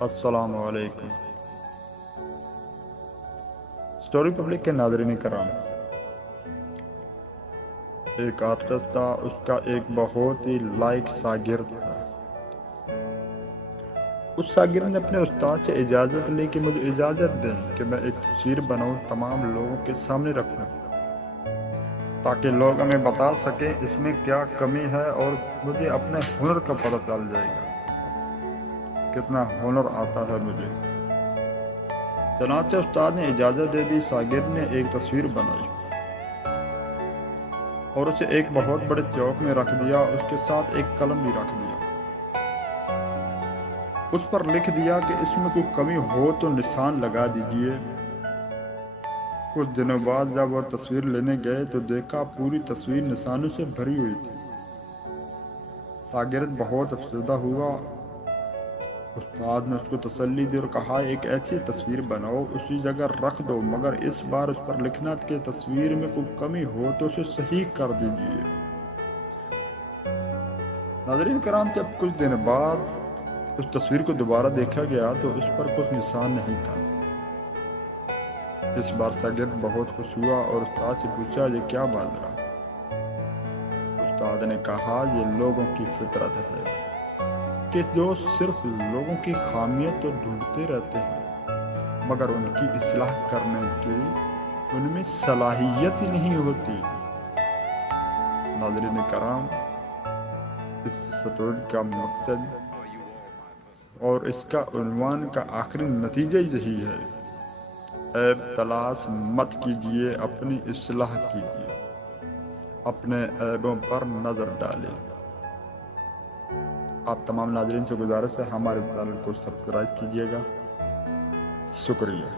السلام علیکم۔ Story public کے ناظرین کرام، ایک آرٹسٹ تھا، اس کا ایک بہت ہی لائق شاگرد تھا۔ اس شاگرد نے اپنے استاد سے اجازت لی کہ مجھے اجازت دیں کہ میں ایک تصویر بناؤں، تمام لوگوں کے سامنے رکھوں، تاکہ لوگ ہمیں بتا سکیں اس میں کیا کمی ہے اور مجھے اپنے ہنر کا پتہ چل جائے گا، کتنا ہنر آتا ہے مجھے۔ چنانچہ استاد نے اجازت دے دی۔ شاگرد نے ایک تصویر بنائی اور اسے ایک بہت بڑے چوک میں رکھ دیا، اس کے ساتھ ایک قلم بھی رکھ دیا۔ اس پر لکھ دیا کہ اس میں کوئی کمی ہو تو نشان لگا دیجئے۔ کچھ دنوں بعد جب وہ تصویر لینے گئے تو دیکھا پوری تصویر نشانوں سے بھری ہوئی تھی۔ شاگرد بہت افسردہ ہوا۔ استاد نے اس کو تسلی دی اور کہا ایک ایسی تصویر بناؤ، اسی جگہ رکھ دو، مگر اس بار اس پر لکھنا کہ تصویر میں کوئی کمی ہو تو اسے صحیح کر دیجئے۔ ناظرین کرام، جب کچھ دن بعد اس تصویر کو دوبارہ دیکھا گیا تو اس پر کچھ نشان نہیں تھا۔ اس بار شاگرد بہت خوش ہوا اور استاد سے پوچھا یہ کیا بات رہا؟ استاد نے کہا یہ لوگوں کی فطرت ہے کہ جو صرف لوگوں کی خامیت تو ڈھونڈتے رہتے ہیں، مگر ان کی اصلاح کرنے کی ان میں صلاحیت ہی نہیں ہوتی۔ ناظرین کرام، اس سٹوری کا مقصد اور اس کا عنوان کا آخری نتیجہ یہی ہے: عیب تلاش مت کیجیے، اپنی اصلاح کیجیے، اپنے عیبوں پر نظر ڈالیں۔ آپ تمام ناظرین سے گزارش ہے ہمارے چینل کو سبسکرائب کیجیے گا۔ شکریہ۔